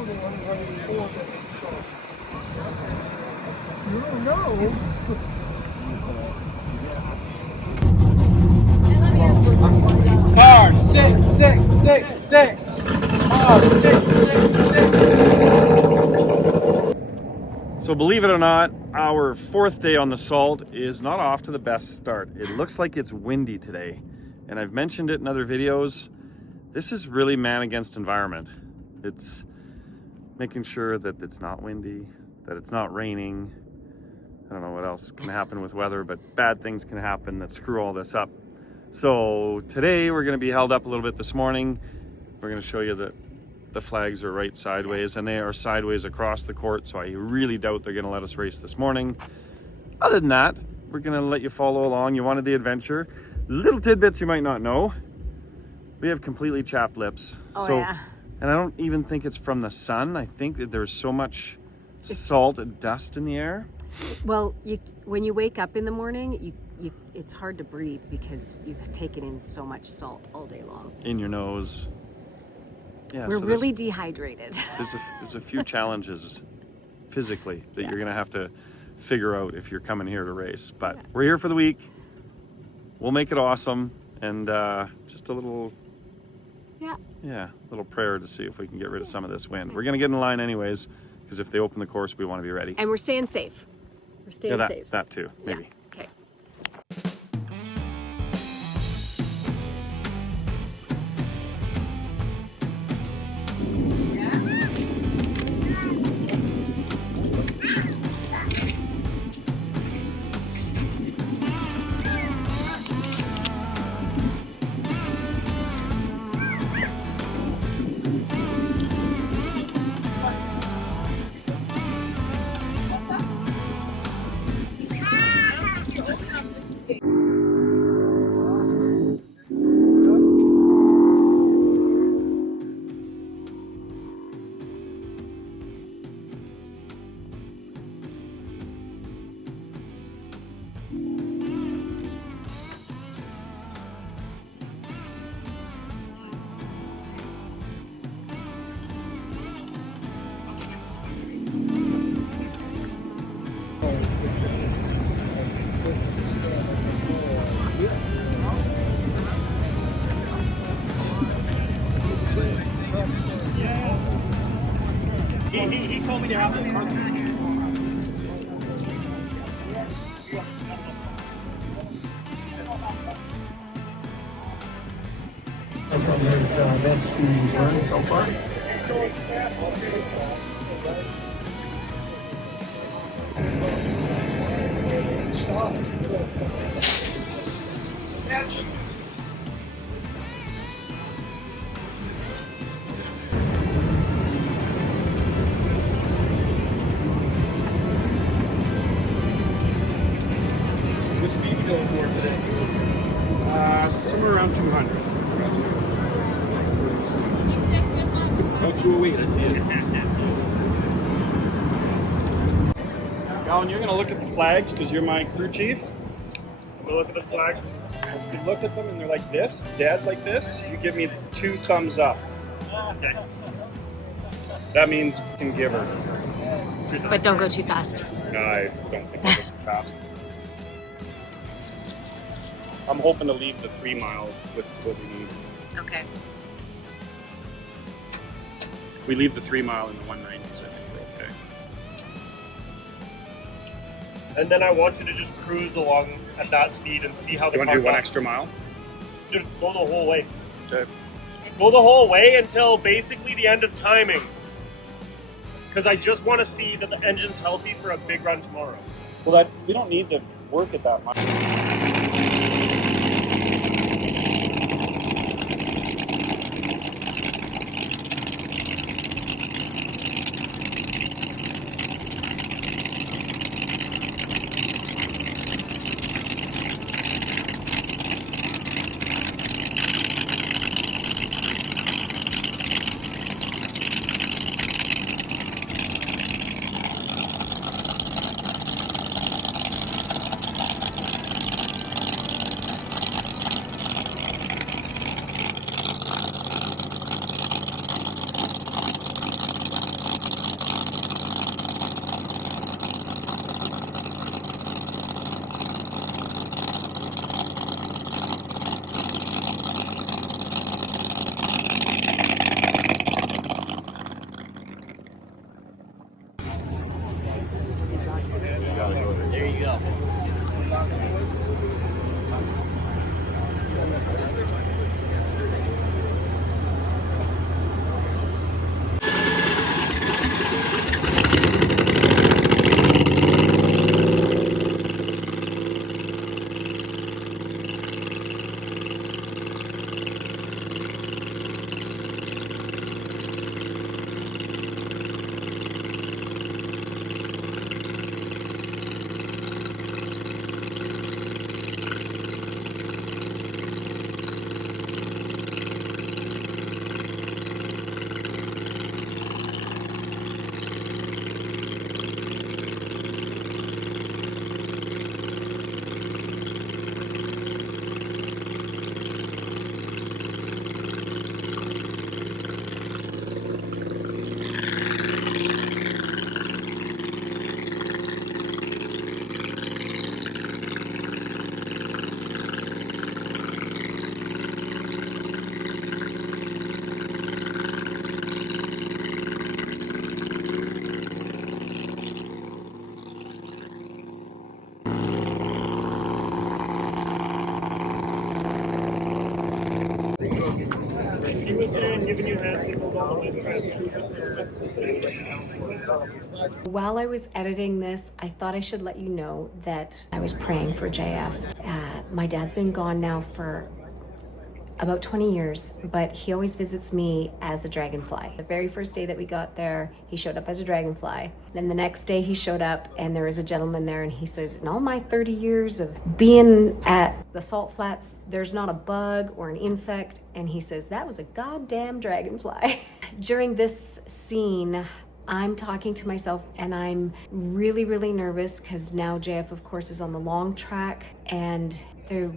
You don't know. Car 6666. Car 666. So believe it or not, our fourth day on the Salt is not off to the best start. It looks like it's windy today, and I've mentioned it in other videos. This is really man against environment. It's making sure that it's not windy, that it's not raining. I don't know what else can happen with weather, but bad things can happen that screw all this up. So today we're going to be held up a little bit this morning. We're going to show you that the flags are right sideways, and they are sideways across the court, so I really doubt they're going to let us race this morning. Other than that, we're going to let you follow along. You wanted the adventure. Little tidbits you might not know. We have completely chapped lips. Yeah. And I don't even think it's from the sun. I think that there's so much salt and dust in the air. Well, when you wake up in the morning, it's hard to breathe because you've taken in so much salt all day long. In your nose. Yeah, We're really dehydrated. There's a few challenges physically that you're gonna have to figure out if you're coming here to race. But we're here for the week. We'll make it awesome, and just a little little prayer to see if we can get rid of some of this wind. We're gonna get in line anyways, because if they open the course, we want to be ready. And we're staying safe. We're staying safe. That too, maybe. Yeah. Okay. He told me to have the car. Best speed you've learned so far? Stop. What speed you going for today? Somewhere around 200. Oh, 208, I see it. Colin, you're going to look at the flags because you're my crew chief. We'll look at the flags. If you look at them and they're like this, dead like this, you give me 2 thumbs up. Okay. That means you can give her. But don't go too fast. I don't think I'll go too fast. I'm hoping to leave the 3 mile with what we need. Okay. If we leave the 3 mile in the 190s, I think we're okay. And then I want you to just cruise along at that speed and see how the You want to do 1 extra mile? Dude, go the whole way. Okay. Go the whole way until basically the end of timing. Because I just want to see that the engine's healthy for a big run tomorrow. Well, we don't need to work it that much. He was saying, giving you hand signals all the way through. While I was editing this, I thought I should let you know that I was praying for JF. My dad's been gone now for about 20 years, but he always visits me as a dragonfly. The very first day that we got there, he showed up as a dragonfly. Then the next day he showed up and there was a gentleman there and he says, in all my 30 years of being at the salt flats, there's not a bug or an insect. And he says, that was a goddamn dragonfly. During this scene, I'm talking to myself and I'm really, really nervous because now JF, of course, is on the long track and there's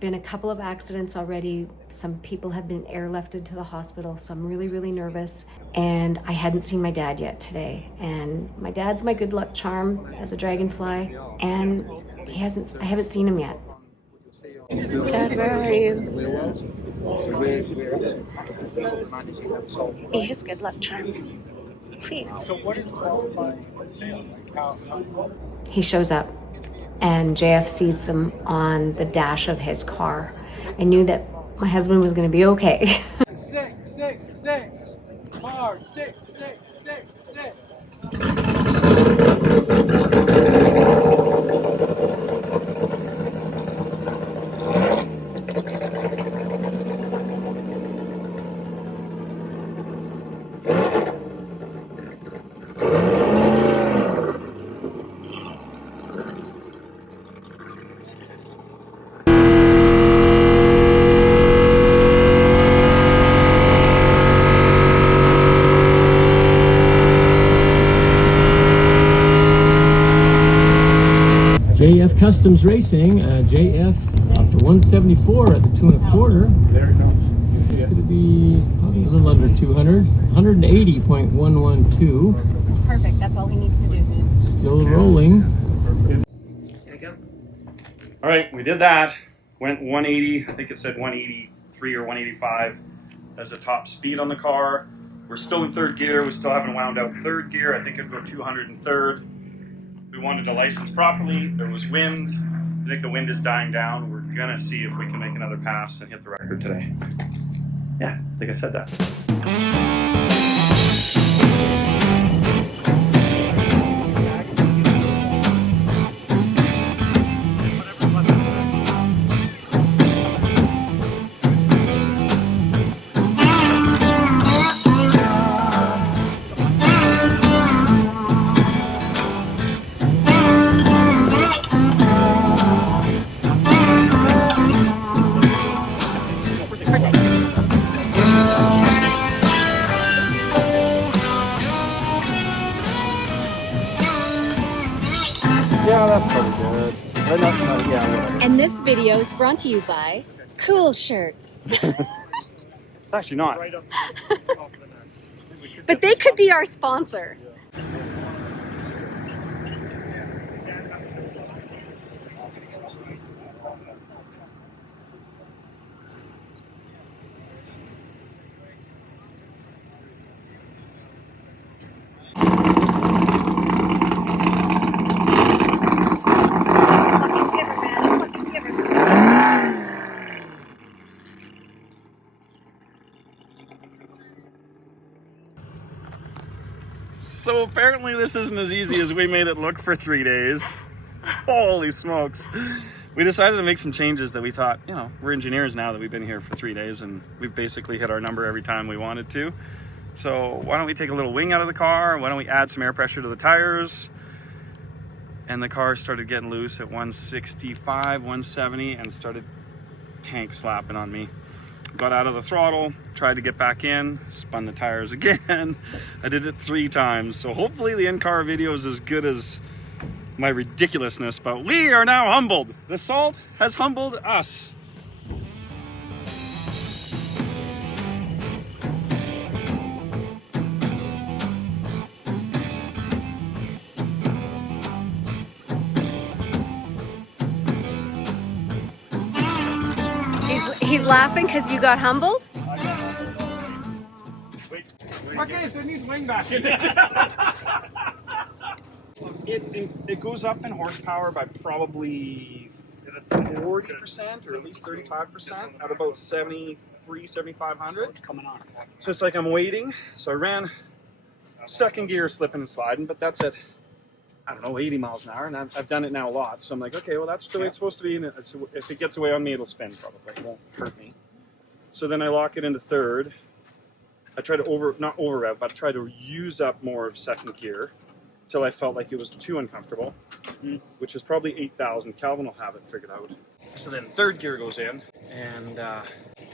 been a couple of accidents already. Some people have been airlifted to the hospital, so I'm really, really nervous. And I hadn't seen my dad yet today. And my dad's my good luck charm as a dragonfly, and I haven't seen him yet. Dad, where are you? Be his good luck charm. Please. So what is qualifying? He shows up and JF sees him on the dash of his car. I knew that my husband was going to be okay. 666 car 6666. JF Kustoms Racing, JF up to 174 at the 2 1/4. There it comes. You see It's it. going to be probably a little under 200, 180.112. Perfect, that's all he needs to do. Still rolling. There we go. All right, we did that. Went 180. I think it said 183 or 185 as the top speed on the car. We're still in third gear. We still haven't wound out third gear. I think it'd go 200 in third. We wanted to license properly. There was wind. I think the wind is dying down. We're gonna see if we can make another pass and hit the record today. Yeah, I think I said that. Yeah, that's pretty good. And this video is brought to you by Cool Shirts. It's actually not. Right up the top of the neck. But they could be our sponsor. Fucking giver, man. Fucking giver. So apparently this isn't as easy as we made it look for 3 days. Holy smokes. We decided to make some changes that we thought, you know, we're engineers now that we've been here for 3 days and we've basically hit our number every time we wanted to. So why don't we take a little wing out of the car? Why don't we add some air pressure to the tires? And the car started getting loose at 165, 170 and started tank slapping on me. Got out of the throttle, tried to get back in, spun the tires again. I did it 3 times. So hopefully the in-car video is as good as my ridiculousness, but we are now humbled. The salt has humbled us. He's laughing because you got humbled? Wait. Okay, so it needs wing back in it. It goes up in horsepower by probably 40% or at least 35% at about 70 7,500. It's coming on. So it's like I'm waiting. So I ran second gear slipping and sliding, but that's at, I don't know, 80 miles an hour. And I've done it now a lot. So I'm like, okay, well, that's the way it's supposed to be. And if it gets away on me, it'll spin probably. It won't hurt me. So then I lock it into third. I try to not over rev, but I try to use up more of second gear until I felt like it was too uncomfortable, which is probably 8,000. Calvin will have it figured out. So then third gear goes in, and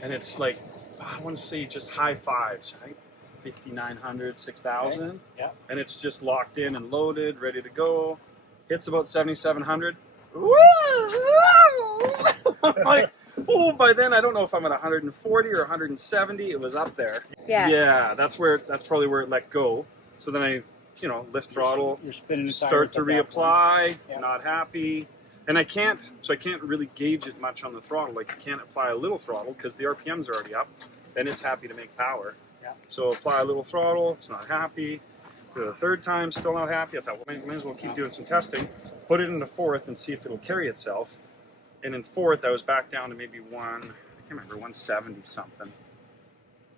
it's like, I want to say just high fives, right? 5,900, 6,000. Okay. Yeah. And it's just locked in and loaded, ready to go. Hits about 7,700. Like, oh, by then I don't know if I'm at 140 or 170. It was up there. Yeah. Yeah, that's probably where it let go. So then I, lift throttle, You're spinning the start tires to at that reapply, point. Yeah. not happy. And I can't really gauge it much on the throttle. Like, you can't apply a little throttle because the RPMs are already up, and it's happy to make power. Yeah. So apply a little throttle, it's not happy. Do the third time, still not happy. I thought, well, might as well keep doing some testing. Put it into fourth and see if it'll carry itself. And in fourth, I was back down to maybe I can't remember, 170 something.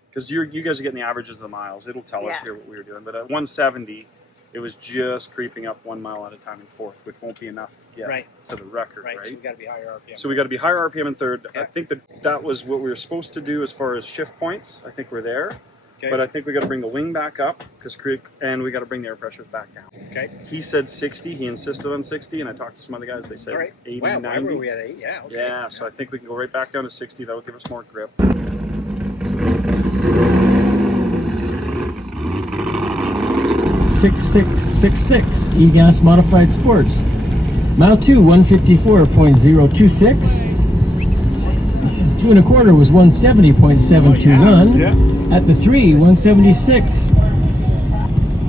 Because you guys are getting the averages of the miles. It'll tell us here what we were doing. But at 170, it was just creeping up 1 mile at a time in fourth, which won't be enough to get to the record, right? So we got to be higher RPM. So we got to be higher RPM in third. Yeah. I think that was what we were supposed to do as far as shift points. I think we're there. Okay. But I think we got to bring the wing back up and we got to bring the air pressures back down. Okay. He said 60. He insisted on 60, and I talked to some other guys. They said 80, wow, 90. why were we at 8? Yeah. Okay. Yeah, so I think we can go right back down to 60. That'll give us more grip. 6666 E-Gas Modified Sports. Mile 2, 154.026. 2 1/4 was 170.721. At the 3, 176.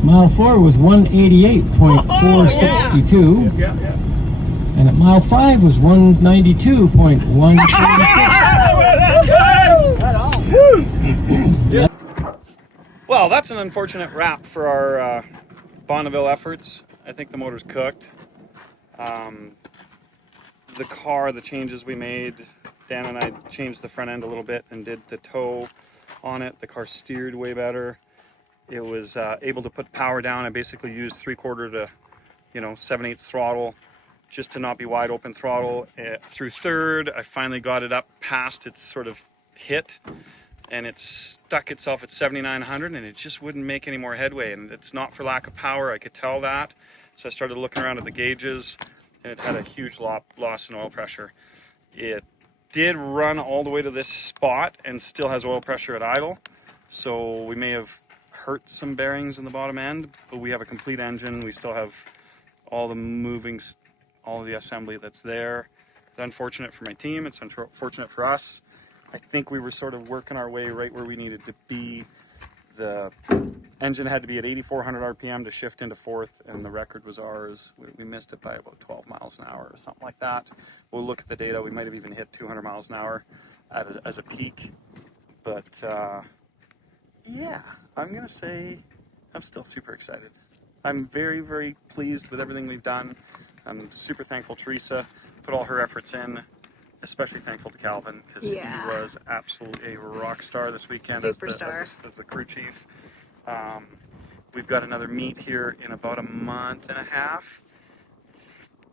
Mile 4 was 188.462. And at mile 5 was 192.136. Well, that's an unfortunate wrap for our Bonneville efforts. I think the motor's cooked. The car, the changes we made, Dan and I changed the front end a little bit and did the toe on it. The car steered way better. It was able to put power down. I basically used 3/4 to 7/8 throttle just to not be wide open throttle. Through third, I finally got it up past its sort of hit, and it stuck itself at 7,900, and it just wouldn't make any more headway. And it's not for lack of power, I could tell that. So I started looking around at the gauges, and it had a huge loss in oil pressure. It did run all the way to this spot and still has oil pressure at idle. So we may have hurt some bearings in the bottom end, but we have a complete engine. We still have all the all of the assembly that's there. It's unfortunate for my team. It's unfortunate for us. I think we were sort of working our way right where we needed to be. The engine had to be at 8,400 RPM to shift into fourth, and the record was ours. We missed it by about 12 miles an hour or something like that. We'll look at the data. We might have even hit 200 miles an hour as a peak. But yeah, I'm going to say I'm still super excited. I'm very, very pleased with everything we've done. I'm super thankful Teresa put all her efforts in. Especially thankful to Calvin because he was absolutely a rock star this weekend as the crew chief. We've got another meet here in about a month and a half.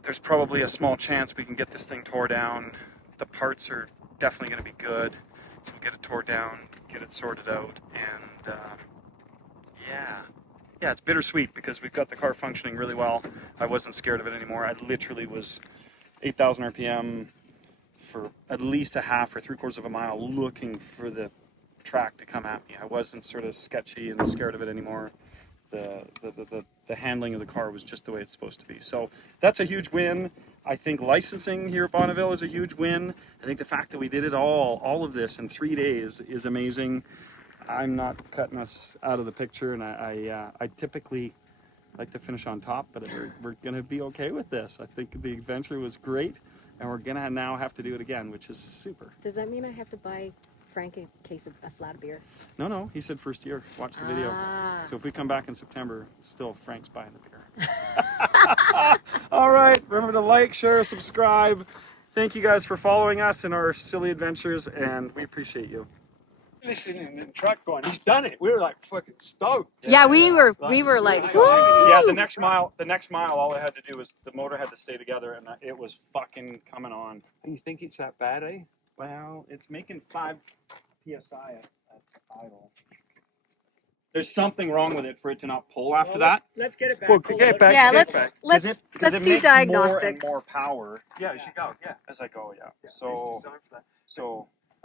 There's probably a small chance we can get this thing tore down. The parts are definitely going to be good, so we'll get it tore down, get it sorted out, and yeah, it's bittersweet because we've got the car functioning really well. I wasn't scared of it anymore. I literally was 8,000 RPM for at least a half or 3/4 of a mile looking for the track to come at me. I wasn't sort of sketchy and scared of it anymore. The handling of the car was just the way it's supposed to be. So that's a huge win. I think licensing here at Bonneville is a huge win. I think the fact that we did it all of this in 3 days is amazing. I'm not cutting us out of the picture, and I typically like to finish on top, but we're going to be okay with this. I think the adventure was great, and we're going to now have to do it again, which is super. Does that mean I have to buy Frank a case of a flat beer? No, he said first year. Watch the video. So if we come back in September, still Frank's buying the beer. All right, remember to like, share, subscribe. Thank you guys for following us in our silly adventures, and we appreciate you. listening in the truck going, he's done it. We were like fucking stoked. Yeah, we were like, woo! Yeah, the next mile, all I had to do was the motor had to stay together, and it was fucking coming on. You think it's that bad, eh? Well, it's making 5 psi at idle. There's something wrong with it for it to not pull after that. Let's get it back. Well, get back. Yeah, get let's back. do diagnostics. More power. Yeah, as you go. Yeah. As I go. Yeah. It's So designed for that.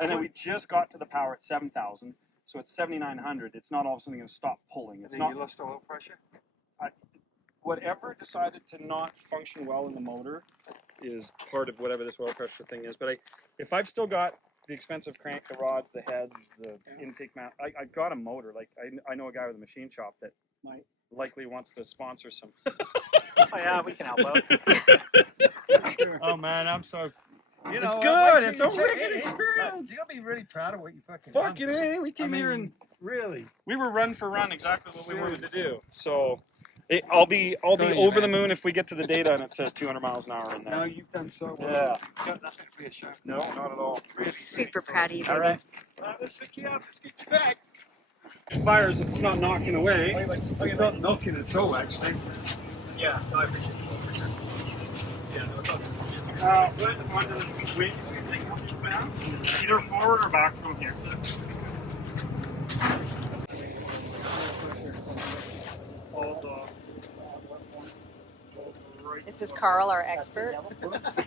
and then we just got to the power at 7,000. So it's 7,900. It's not all of a sudden going to stop pulling. It's And then not. you lost oil pressure. Whatever decided to not function well in the motor is part of whatever this oil pressure thing is. But if I've still got the expensive crank, the rods, the heads, the intake mount, I got a motor. Like I know a guy with a machine shop that might likely wants to sponsor some. Oh yeah, we can help out. Oh man, I'm so. You know, It's good. It's a wicked experience. You gotta be really proud of what you fucking. Fuck done. it, eh? We came here and really. we were run for run exactly what we wanted to do. So I'll be over the moon if we get to the data and it says 200 miles an hour in there. No, you've done so well. Yeah. You got nothing to be ashamed. No, not at all. Super proud of you, baby. All right. Let's pick you up. Let's get you back. It fires. It's not knocking away. It's not knocking at all, actually. Yeah, no, I appreciate it. Yeah, no, it's all good. Either forward or back from here. Falls off. This is Carl, our expert.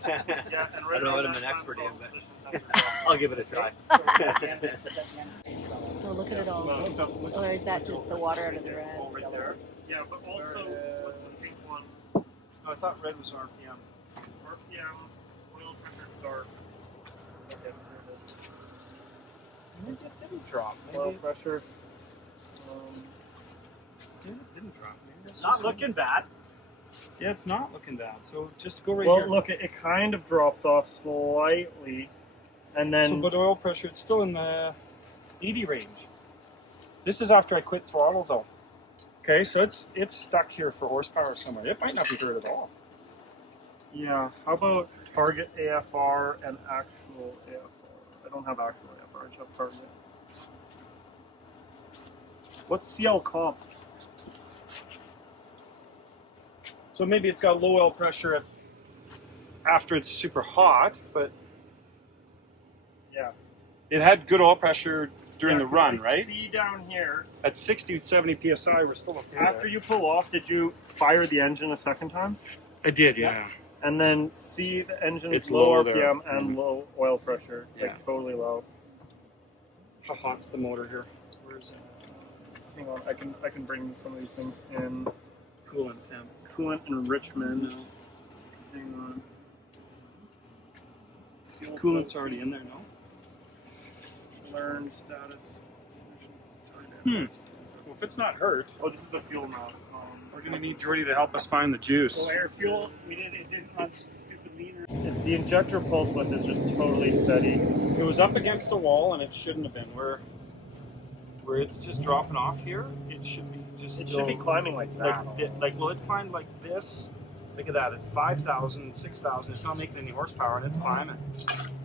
Yeah, and right I don't know what I'm an expert in, but I'll give it a try. Oh, look at it all. Or is that just the water out of the red? right there. Yeah, but also, what's the pink one? Oh, I thought red was RPM. RPM, oil pressure, dark. Maybe it didn't drop. Oil Maybe pressure. it didn't drop. Maybe It's not looking bad. Yeah, it's not looking bad. So just go right Well, here. look, it kind of drops off slightly, and then So, but oil pressure, it's still in the 80 range. This is after I quit throttle though. Okay, so it's stuck here for horsepower somewhere. It might not be hurt at all. yeah. How about target AFR and actual AFR? I don't have actual AFR. I just have target. What's CL comp? So maybe it's got low oil pressure after it's super hot, but Yeah. it had good oil pressure during the run, right? See down here. At 60, 70 psi, we're still okay. After you pull off, did you fire the engine a second time? I did, yeah. And then see the engine's It's low low there. RPM and low oil pressure, Yeah. like totally low. How hot's the motor here? Where's it? Hang on, I can bring some of these things in. Coolant temp. Coolant enrichment. No. Hang on. Fuel Coolant's flow, already in there, no? learn status. Well, if it's not hurt, Oh, this is the fuel now. we're going to need Jordy to help us find the juice. air fuel. It didn't run stupid leader. The injector pulse width is just totally steady. It was up against a wall, and it shouldn't have been. Where it's just dropping off here, it should be just. It should be climbing like that. Well, it climbed like this. Look at that, at 5,000, 6,000, it's not making any horsepower, and it's climbing.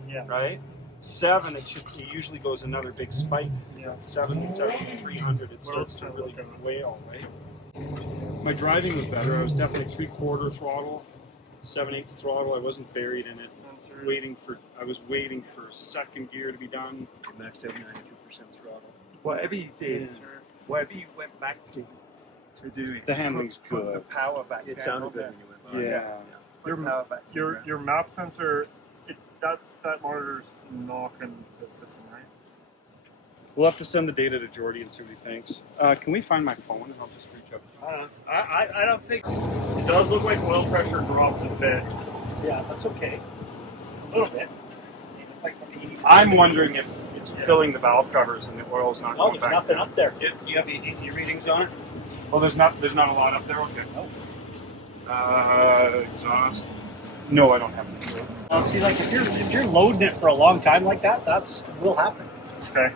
Yeah. Right? 7, it usually goes another big spike. Yeah. 7, 300, it starts to else really can I look at? wail, right? My driving was better. I was definitely 3/4 throttle, 7/8 throttle. I wasn't buried in it. Sensors. I was waiting for second gear to be done. Maxed out 92% throttle. Whatever you did, Sensor. whatever you went back to do it. The handling's put good. the power back. It down sounded on good there. when you went by. Yeah. Put the power back to Your map sensor, that monitor's knocking the system, right? We'll have to send the data to Jordy and see what he thinks. Can we find my phone and I'll just reach up? I don't think. It does look like oil pressure drops a bit. Yeah, that's okay. A little bit. I'm wondering if it's filling the valve covers and the oil's not Oh, going there's back nothing down. up there. You have the GT readings on it? Oh, there's not a lot up there? Okay. No. Exhaust. No, I don't have any. See, like if you're loading it for a long time like that, will happen. Okay.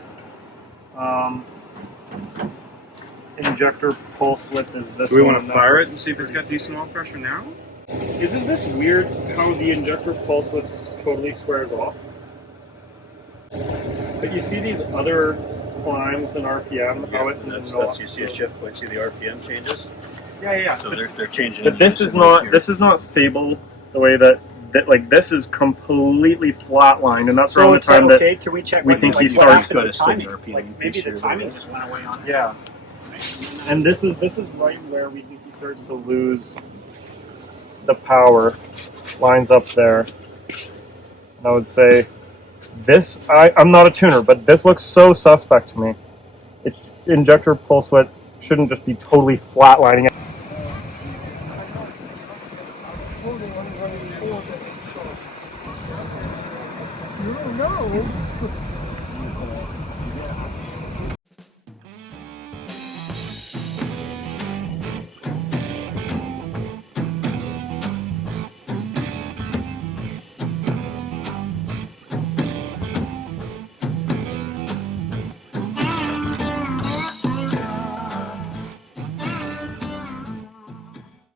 Injector pulse width is this Do we one. want to fire it and see if it's got decent oil pressure now? Isn't this weird how the injector pulse width totally squares off? But you see these other climbs in RPM. How it's That's you see a shift point. See the RPM changes. Yeah. So they're changing. But this is not stable the way that like this is completely flatlined, and that's around the time that Can we check? we think he what starts. happened to the Got a steady timing? RPM Like maybe the increase timing here, just went away on it. Yeah. And this is right where we think he starts to lose the power. Lines up there. And I would say this, I'm not a tuner, but this looks so suspect to me. Its injector pulse width shouldn't just be totally flatlining.